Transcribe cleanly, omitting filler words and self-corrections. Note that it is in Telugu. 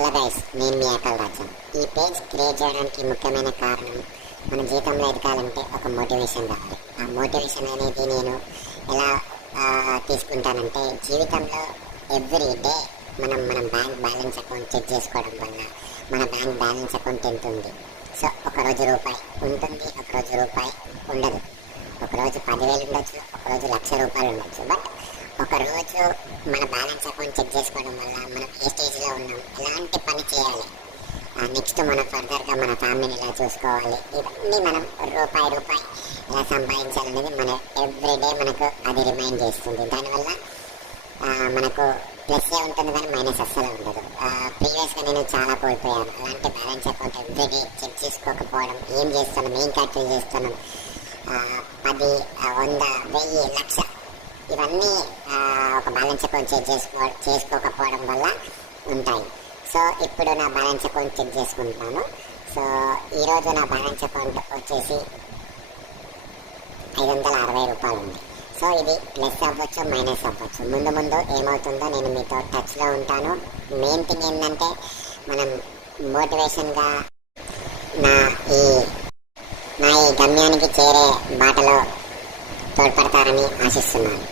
హలో గైస్, నేను మీ ఆకల్ రాజ్యం. ఈ పేజ్ క్రియేట్ చేయడానికి ముఖ్యమైన కారణం, మన జీవితంలో ఎదగాలంటే ఒక మోటివేషన్ కావాలి. ఆ మోటివేషన్ అనేది నేను ఎలా తీసుకుంటానంటే, జీవితంలో ఎవ్రీ డే మనం బ్యాంక్ బ్యాలెన్స్ అకౌంట్ చెక్ చేసుకోవడం వల్ల మన బ్యాంక్ బ్యాలెన్స్ అకౌంట్ ఎంత ఉంది. సో ఒకరోజు రూపాయి ఉంటుంది, ఒకరోజు రూపాయి ఉండదు. ఒకరోజు 10,000 ఉండొచ్చు, ఒకరోజు ₹1,00,000 ఉండొచ్చు. బట్ ఒకరోజు మన బ్యాలెన్స్ అకౌంట్ చెక్ చేసుకోవడం వల్ల మనం ఏ స్టేజ్లో ఉన్నాం, ఎలాంటి పని చేయాలి, నెక్స్ట్ మనం ఫర్దర్గా మన ఫ్యామిలీని ఎలా చూసుకోవాలి, ఇవన్నీ మనం రూపాయి ఎలా సంపాదించాలనేది మన ఎవ్రీడే మనకు అది రిమైండ్ చేస్తుంది. దానివల్ల మనకు ప్లస్ ఉంటుంది కానీ మైనస్ అస్సలు ఉండదు. ప్రీవియస్గా నేను చాలా కోల్పోయాను. అలాంటి బ్యాలెన్స్ అకౌంట్ ఎవ్రీడే చెక్ చేసుకోకపోవడం, ఏం చేస్తున్నాం, ఏం ఖర్చులు చేస్తున్నాం, 10, 100, 1000, 1,00,000 ఇవన్నీ ఒక బ్యాలెన్స్ అకౌంట్ చెక్ చేసుకోకపోవడం వల్ల ఉంటాయి. సో ఇప్పుడు నా బ్యాలెన్స్ అకౌంట్ చెక్ చేసుకుంటున్నాను. సో ఈరోజు నా బ్యాలెన్స్ అకౌంట్ వచ్చేసి ₹560 ఉంది. సో ఇది ప్లస్ అవ్వచ్చు, మైనస్ అవ్వచ్చు. ముందు ఏమవుతుందో నేను మీతో టచ్లో ఉంటాను. మెయిన్ థింగ్ ఏంటంటే, మనం మోటివేషన్గా నా ఈ గమ్యానికి చేరే బాటలో తోడ్పడతారని ఆశిస్తున్నాను.